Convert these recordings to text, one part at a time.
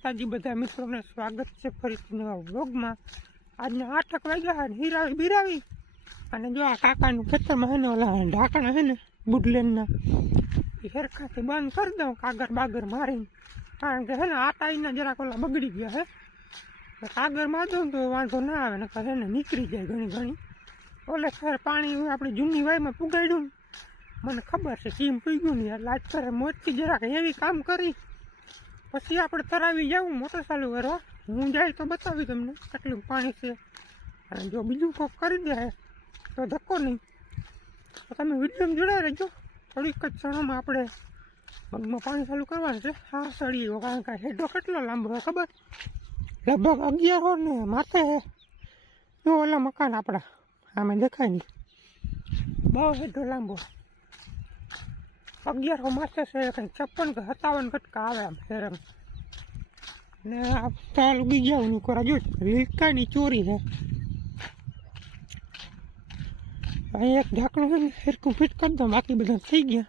માતાજી બધા મિત્રોને સ્વાગત છે ફરીથી નવા વ્લોગમાં. આજના આઠક વાગ્યા અને હીરાવી બિરાવી. અને જો આ કાકાનું ખેતરમાં હેને ઓલા ઢાંકણા હે ને, બુડલેનના, એ હેરખાથી બંધ કરી દઉં, કાગર બાગર મારીને. કારણ કે હે ને, આ ટાઈના જરાક ઓલા બગડી ગયા હે કાગરમાં દઉં તો વાંધો ના આવે, નકર હે ને નીકળી જાય ઘણી ઘણી. ઓલે સર પાણી આપણે જૂની વાયમાં પુગાડ્યું મને ખબર છે, સીમ પી ગયું ને એટલે આજ કરે, મોજથી જરાક એવી કામ કરી. પછી આપણે તરાવી જવું મોટર ચાલુ કરવા હું જાય તો બતાવી તમને કેટલું પાણી છે. અને જો બીજું કોક કરી દે તો ધક્કો નહીં. તો તમે વિડીયોમાં જોડાઈ રહેજો. થોડીક જ ક્ષણોમાં આપણે મગમાં પાણી ચાલુ કરવાનું છે. હા સળીઓ કારણ કે હેડો કેટલો લાંબો હોય ખબર? લગભગ અગિયારો ને માથે જો ઓલા મકાન આપણા, આમે દેખાય નહીં. બહુ હેડો લાંબો. અગિયારો માસ છે કંઈ છપ્પન કે સત્તાવન કટકા આવે આમ હેરમ ને આ બીજા હું કરા જો વિલકાની ચોરી છે અહીં એક ઢાંકણું છે ને સરખું ફિટ કરી દો બાકી બધા થઈ ગયા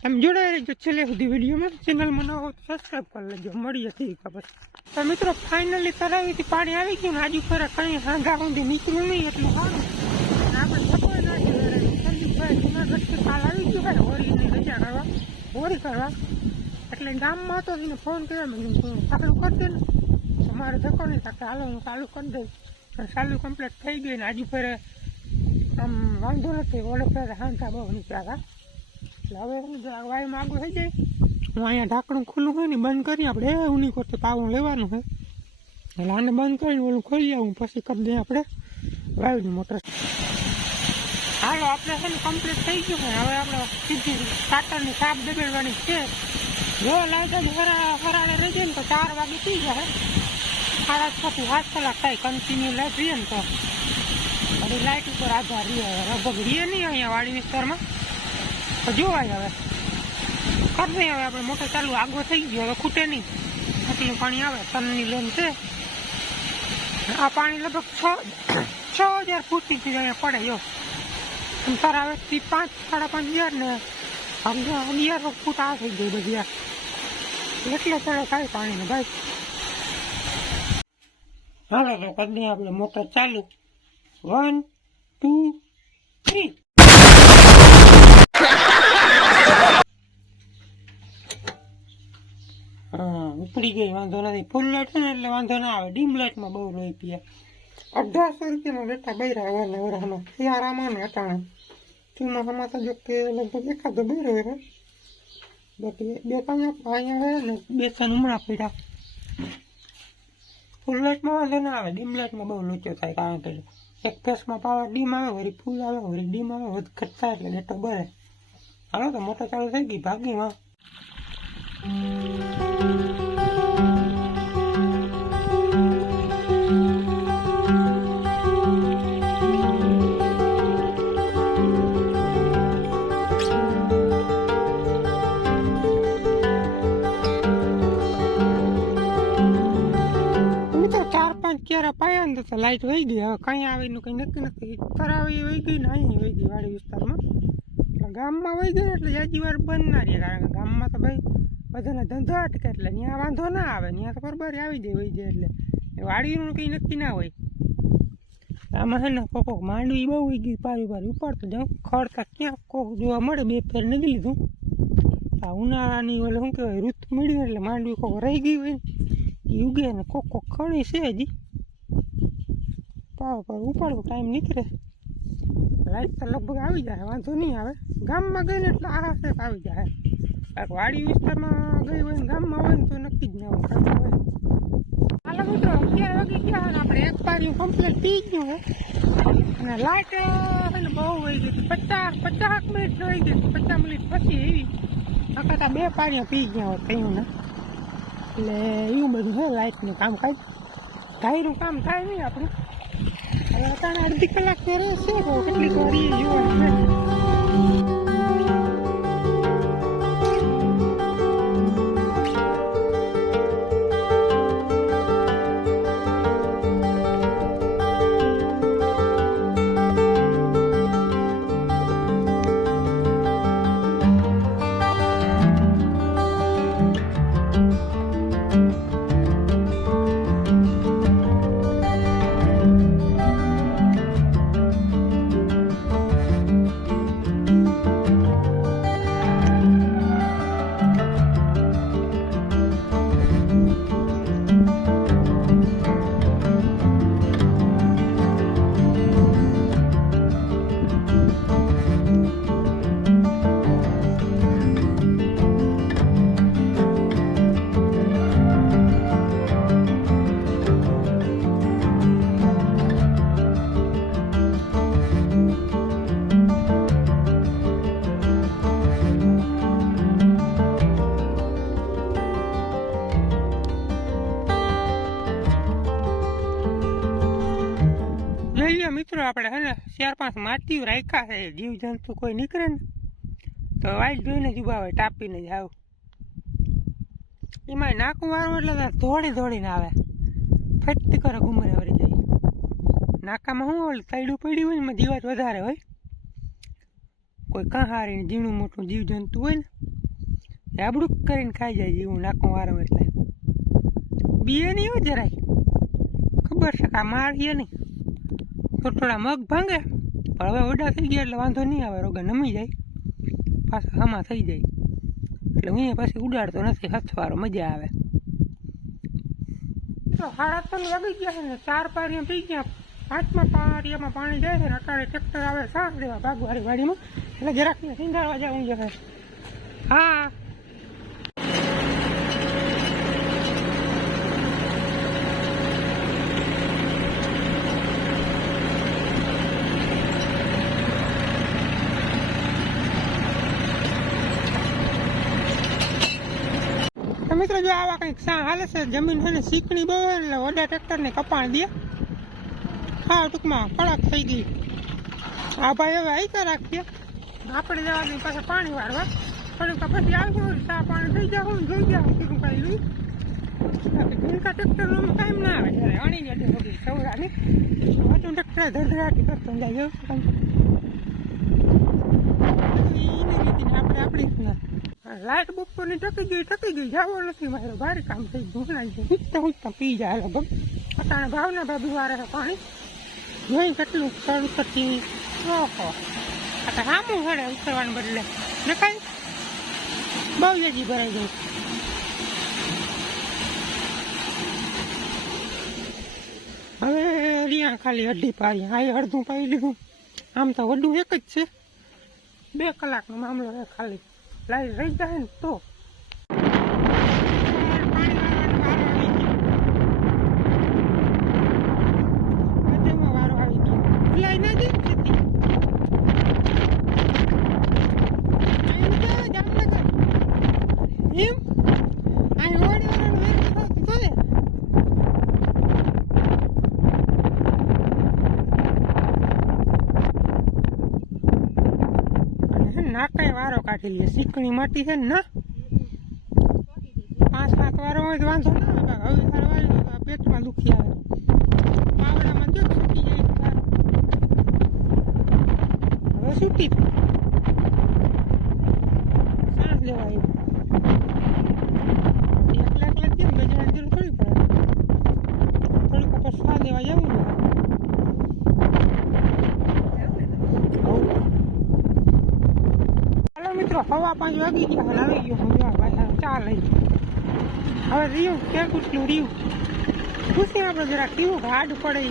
તમે જોડાઈ રહેજો છેલ્લે સુધી વિડીયોમાં ચેનલમાં ન હોય તો સબસ્ક્રાઈબ કરી લેજો મળીએ ઠીક બસ તો મિત્રો ફાઇનલી તરાવીથી પાણી આવી ગયું ને આજુ ખરા કંઈ હાંગા ઊંધી નીકળ્યું નહીં એટલું સારું આપણે ખબર ના જોઈએ સંદીપભાઈ જુનાગઢથી કાલ આવી ગયું ભાઈ હોળીની રજા કરવા બોરી કરવા. એટલે ગામમાં તો એને ફોન કર્યો, મેં કીધું, તું ચાલુ કરી દે ને. તમારે ધક્કો નહીં થાય હાલો, હું ચાલુ કરી દઈશ ચાલુ કમ્પ્લીટ થઈ ગઈ ને આજુ ફેરે આમ વાંધો નથી, ઓલે ફેરે હાંતા બહુ નીકળ્યા હતા. એટલે હવે હું વાયુમાં આગળ થઈ જાય હું અહીંયા ઢાંકણું ખુલ્લું હોય ને બંધ કરી આપણે ઉની કરતે પાવું લેવાનું હોય. એટલે આને બંધ કરીને ઓલું ખોલી આવું, પછી કરી દઈએ આપણે વાયુની મોટર. હાલો, આપણે છે ને કમ્પ્લીટ થઈ ગયું છે. હવે આપણે સીધી કાટરની સાપ દબેડવાની છે. જો લાઈટ જ ફરા ફરાડે રહી જાય ને તો ચાર વાગે થઈ જાય. સાડા છ થી સાત કલાક થાય કન્ટિન્યુ લાઈટ રહીએ ને તો. હવે લાઈટ ઉપર આધાર રહીએ લગભગ રહીએ નહીં અહીંયા વાડી વિસ્તારમાં. તો જોવાય હવે. કરી દઈએ હવે આપણે મોટર ચાલુ આગળ થઈ ગયો, હવે ખૂટે નહીં. આટલું પાણી આવે સનની લેન છે. આ પાણી લગભગ છ છ હજાર ફૂટની થી અહીંયા પડે આવે થી પાંચ, સાડા પાંચ હજાર ને અમને અગિયાર ફૂટ આ થઈ ગયું બધી એટલે ચડે થાય પાણીને ભાઈ. હાલો તો કરી દઈએ આપણે મોટર ચાલુ. વન ટુ થ્રી હા, ઉપડી ગઈ, વાંધો નથી. ફૂલ લાઈટ છે ને એટલે વાંધો ના આવે. ડીમ લાઈટમાં બહુ લોહી પીએ. અઢારસો રૂપિયામાં બેઠા બૈરા વરના વરામાં આમાં ને અટાણે. ચોમાસામાં તો જો કે લગભગ એકાદો બૈરો હોય બાકી બે ત્રણ અહીંયા હોય ને બે ત્રણ હમણાં પડ્યા ફૂલ લાઈટમાં વાંધો ના આવે ડીમ લાઈટમાં બહુ લોચો થાય કારણ કે એક ફેસમાં પાવર ડીમ આવે વળી ફૂલ આવે વળી ડીમ આવે વધ ઘટતા એટલે ડેટો બરે હાલો તો મોટર ચાલુ થઈ ગઈ ભાગીમાં ને તો લાઈટ વહી ગઈ. હવે આવે આવીનું કંઈ નક્કી નથી. તરાવી વહી ગઈ ને અહીં વહી ગઈ વાડી વિસ્તારમાં. એટલે ગામમાં વહી ગઈ એટલે જાજી વાર બંધ ના રહે, કારણ કે ગામમાં તો ભાઈ બધાને ધંધો અટકે એટલે ત્યાં વાંધો ના આવે. ત્યાં તો બરાબર આવી જાય, વહી જાય એટલે. વાડીનું કંઈ નક્કી ના હોય. આમાં છે ને કોક માંડવી બહુ વહી ગઈ પારી પારી ઉપાડતો જાઉં. ખડતા ક્યાં કોક જોવા મળે, બે ફેર નથી લીધું. આ ઉનાળાની ઓલે શું કહેવાય, ઋતુ મળ્યું એટલે માંડવી કોક રહી ગઈ હોય એ ઉગે ને કોક કોક ખણી છે હજી. પાવ પર ઉપાડવો ટાઈમ નીકળે. લાઈટ તો લગભગ આવી જાય, વાંધો નહીં આવે. ગામમાં ગઈ ને એટલે આ છે આવી જાય. વાડી વિસ્તારમાં ગઈ હોય ને ગામમાં હોય ને તો નક્કી જ ના હોય હાલો મિત્રો, અગિયાર વાગી ગયા અને આપણે એક પાણી કમ્પ્લીટ પી ગયું અને લાઈટ છે બહુ વહી ગઈ પચાસ પચાસ મિનિટ રહી ગઈ પચાસ મિનિટ પછી એવી. આખા બે પાણીઓ પી ગયા હોય કહ્યું ને. એટલે એવું બધું છે લાઇટનું કાંઈ. ધાર્યું કામ થાય નહીં આપણું. અત્યારે અડધી કલાક તો રહેશે કેટલી વાર પાંચ માટીઓ રાખ્યા છે જીવ જંતુ કોઈ નીકળે ને, તો વાઈટ જોઈને જ ઊભા હોય, ટાપીને જ આવું. એમાં નાકું વાળું એટલે ધોળી ધોળીને આવે. ફટતી કરે ઘુમરે વળી જાય. નાકામાં શું ઓલું તૈડું પડ્યું હોય ને, એમાં જીવાત વધારે હોય. કોઈ કાંહારીને ઝીણું મોટું જીવ જંતુ હોય ને આબડું કરીને ખાઈ જાય જીવું નાકું વારું એટલે. બીએ નહીં હોય જરાય. ખબર છે કે મારીએ નહીં. થોડા મગ ભાંગે. પણ હવે ઓડા થઈ ગયા એટલે વાંધો નહીં આવે, રોગા નમી જાય, પાછા હમા થઈ જાય. એટલે હું પછી ઉડાડતો નથી, હથવારો, મજા આવે. સાડા ત્રણ વાગી ગયા છે ને, ચાર પારિયા પી ગયા. પાંચમા પારિયામાં પાણી જાય છે ને અત્યારે ટ્રેક્ટર આવે સાફ દેવા ભાગવાળી વાડીમાં. એટલે જરાક ને સિંધારવા જવું જોઈએ હા તો મિત્રો જો આવા કંઈક સા હાલે છે, જમીન છે ને સીકણી બહુ એટલે ઓડા ટ્રેક્ટરને કપાણ દે. હા, ટૂંકમાં કડક થઈ ગઈ. આ ભાઈ, હવે આઈતા રાખીએ. આપણે જવા દઈએ પાછા પાણી વાળવા. થોડીક પછી આવશું સા પાણી થઈ જાવ જોઈ જાવ કીધું કાંઈ લઈ ઘીલકા ટ્રેક્ટરનો ટાઈમ ના આવે ત્યારે અણી જતી બધી સૌરાની વધુ ટ્રેક્ટર ધડધડાટી કરતો જાય આપણે આપણી રીતના. લાઈટ બપોરની ટકી ગઈ ટકી ગઈ. જાવો નથી, મારે ભારે કામ થઈ ગયું. છે ઉઠતા ઉઠતા પી જાય લગભગ અત્યારે ભાવના ભાભી વારે પાણી. જોઈ કેટલું સર ઉતરતી ઓહો. આ હામું હડે ઉતરવાને બદલે. ને કાંઈ? બહુ જજી ભરાઈ ગઈ. હવે અહીંયા ખાલી અઢી પાડી હા અડધું પાઈ લીધું. આમ તો વડું એક જ છે. બે કલાકનો મામલો ખાલી. લાઈટ રહી જાય ને તો બધામાં વારો આવી ગયો ભૂલાઈ ના જઈ ખેતી અહીં તો જામનગર એમ અહીં ઓડી ઓરડ વેર થતું તો ને અને હે ને નાકાય, વારો કાઢી લે. સીકણી માટી છે ને, ના? પાંચ, સાત વારો હોય તો વાંધો ના આવે. હવે વારો તો પેટમાં દુખી આવે. પાવડામાં જો છૂટી જાય. હવે છૂટી સાંજ લેવા આવ્યું એકલા એકલા કેમ ગજરાની જરૂર થોડી પડે થોડીક વખત સા લેવા જવું જોઈએ હવા પાંચ વાગી ગયા હાલ આવી ગયો હવે હાલ ચા લઈ. હવે રહ્યું ક્યાં કેટલું રહ્યું પૂછી આપણે જરા કેવું હાડ પડે.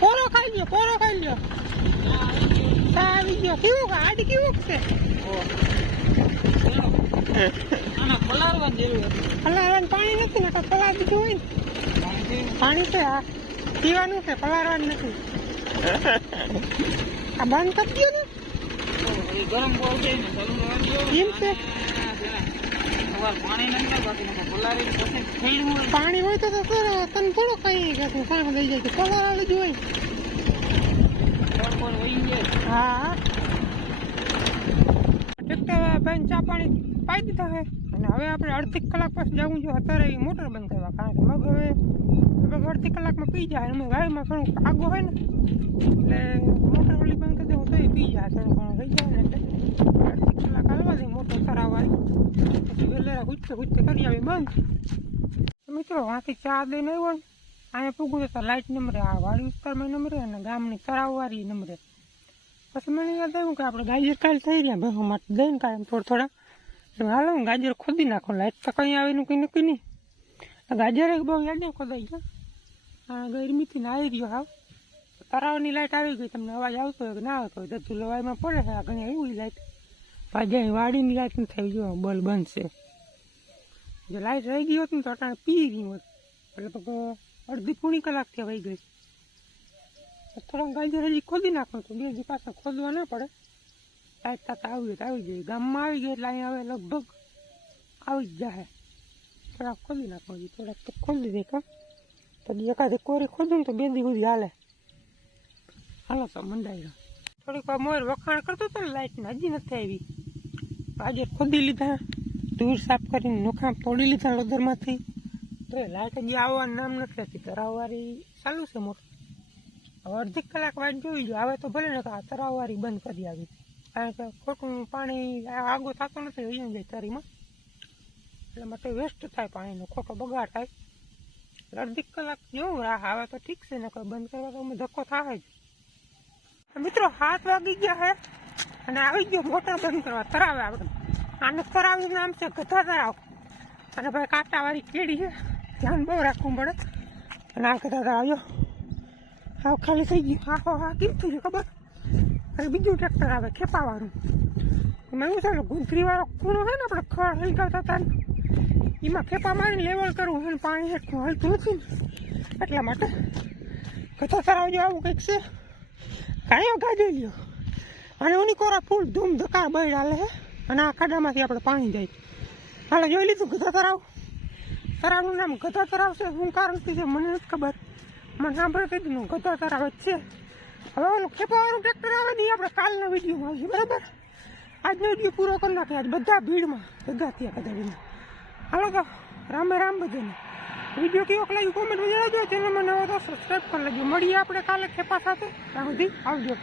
પોરો ખાઈ ગયો પોરો ખાઈ લ્યો. ચા આવી ગયો. કેવું હાડ કેવું છે? પલાળવાનું પાણી નથી ને તો પલાળ દીધું હોય ને. પાણી છે? હા. પીવાનું છે પલાળવાનું નથી. આ બંધ કરી દો ને ગરમ બહુ છે. એમ છે પાણી હોય. પાણી તો તને થોડો કઈ સાંજ લઈ જાય તો પલાળાનું જ હોય. હા ટ્રેક્ટર બેન ચા પાણી પાઈ દીધા છે અને હવે આપણે અડધી કલાક પછી જવું જોઈએ અત્યારે મોટર બંધ કરવા, કારણ કે મગ હવે લગભગ અડધી કલાકમાં પી જાય એમાં ગાયમાં થોડુંક આગો હોય ને, એટલે મોટર ઓલી બંધ કરી દઉં તો એ પી જાય, થોડું ઘણું થઈ જાય ને એટલે અડધી કલાક હાલવા દે, મોટર ચરાવવાની પછી વેલેરા ગુજતે ગુજતે કરી આવી, બંધ. મિત્રો વાંથી ચા દઈને આવ્યો ને, અહીંયા પૂગું તો લાઇટ નંબરે, આ વાડી વિસ્તારમાં નંબરે અને ગામની તળાવવાળી નંબરે. પછી મને યાદ આવ્યું કે આપણે ગાજર કાલ થઈ રહ્યા ભેહો માટે દઈને કાયમ થોડા થોડા. એટલે હાલો ગાજર ખોદી નાખો, લાઈટ તો કંઈ આવીનું કંઈ નક્કી નહીં. ગાજર એક બહુ યાદ ખોદાઈ ગયા. ગરમીથી આવી ગયો હાવ. તરાવની લાઇટ આવી ગઈ, તમને અવાજ આવતો હોય કે ના આવતો હોય દધુ લવાઈમાં પડે છે, આ ઘણી આવી લાઇટ પાછી વાડીની નથી થઈ ગયો બલ બંધ છે. જો લાઇટ રહી ગઈ હોત ને તો અટાણે પી ગઈ હોત. એટલે તો અડધી પૂણી કલાકથી વહી ગઈ. થોડા ગાજર હજી ખોદી નાખો તો બે પાસે ખોદવા ના પડે. લાઇટ તાત આવી તો આવી જાય. ગામમાં આવી ગઈ એટલે અહીંયા હવે લગભગ આવી જ જાય થોડાક ખોદી નાખો થોડાક તો ખોલી દે કા તો એકાદે કોરી ખોદું ને તો બે દી સુધી હાલે. હાલો તો મંડાઈ રહ્યો થોડીક વાર મોર વખાણ કરતો હતો ને લાઇટને હજી નથી આવી. આજે ખોદી લીધા ધૂળ સાફ કરીને નોખા તોડી લીધા લોદરમાંથી તો એ લાઇટ હજી આવવાનું નામ નથી લેતી. તરાવવારી ચાલુ છે મોટર હવે અડધી કલાક વાટ જોઈ જો આવે તો ભલે ને આ તરાવવારી બંધ કરી આવી. કારણ કે ખોટું પાણી આ આગો થતો નથી વહી જાય તરીમાં. એટલે માટે વેસ્ટ થાય પાણીનો. ખોટો બગાડ થાય. અડધી કલાક જોઉં રાહ આવે તો ઠીક છે ને કોઈ બંધ કરવા તો અમે ધક્કો થાય જ. મિત્રો, હાથ વાગી ગયા હે, અને આવી ગયો મોટા બંધ કરવા, તરાવે આપણે આને તરાવનું નામ છે ગધા તરાવ અને ભાઈ કાંટાવાળી કેડી છે, ધ્યાન બહુ રાખવું પડે. અને આ ગધા તરાવ જો હાવ ખાલી થઈ ગયું. હા હા હા, કેમ થયું ખબર? અને બીજું ટ્રેક્ટર આવે, ખેપાવાળું. એમાં એવું થાય ગુંદરીવાળો ખૂણો હોય ને, આપણે ખડ હલકાવતા હતા ને એમાં ફેંપા મારીને લેવલ કરવું અને પાણી એટલું હલતું નથી ને. એટલા માટે ગધા કરાવજો, આવું કંઈક છે. કાંઈ ગાડી લ્યો. અને ઉની કોરા ફૂલ ધૂમ ધક્કા બળ હાલે અને આ ખાડામાંથી આપણે પાણી જાય. હાલે, જોઈ લીધું ગધા તરાવ તરાવનું નામ ગધા તરાવ છે. શું કારણથી છે મને નથી ખબર. મને સાંભળે કીધું ગધા તરાવ જ છે. હવે ઓલું ખેપાવાનું ટ્રેક્ટર આવે ને આપણે કાલના વિડીયોમાં આવશે, બરાબર? આજનો વીડિયો પૂરો કરી નાખે આજ બધા ભીડમાં ભેગા થયા કદાડીમાં હાલો તો, રામે રામ બધાને. વીડિયો કેવો લાગ્યો? કોમેન્ટમાં જણાવજો. ચેનલમાં નવો તો સબસ્ક્રાઈબ કરી લેજો. મળીએ આપણે કાલે ખેપા સાથે. ત્યાં સુધી આવજો.